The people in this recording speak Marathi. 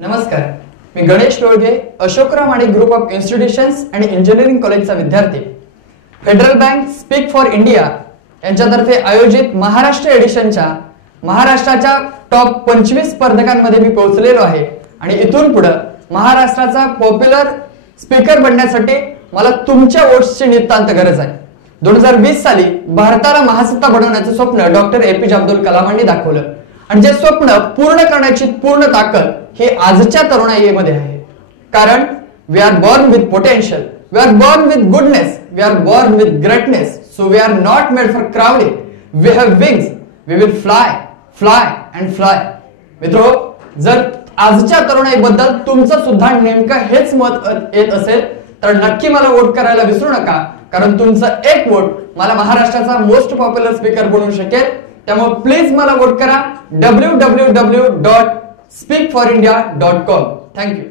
नमस्कार, मी Ganesh Lolage, Ashokrao Madik group of institutions आणि इंजिनिअरिंग कॉलेजचा विद्यार्थी. Federal Bank Speak for India यांच्यातर्फे आयोजित महाराष्ट्र एडिशनच्या महाराष्ट्राच्या टॉप 25 स्पर्धकांमध्ये मी पोहोचलेलो आहे आणि इथून पुढे महाराष्ट्राचा पॉप्युलर स्पीकर बनण्यासाठी मला तुमच्या वोट्सची नितांत गरज आहे. 2020 साली भारताला महासत्ता बनवण्याचं स्वप्न डॉक्टर APJ अब्दुल कलामांनी दाखवलं आणि जे स्वप्न पूर्ण करण्याची पूर्ण ताकद ही आजच्या तरुणाईमध्ये आहे. कारण we are born with potential, we are born with goodness, we are born with greatness. So we are not made for crowding, we have wings, we will fly fly and fly. मित्रो, जर आजच्या तरुणाईबद्दल तुमचं सुद्धा नेमकं हेच मत येत असेल तर नक्की मला वोट करायला विसरू नका, कारण तुमचं एक वोट मला महाराष्ट्राचा मोस्ट पॉप्युलर स्पीकर बनवू शकेल. त्यामुळे प्लीज मला वोट करा www.speakforindia.com. थँक्यू.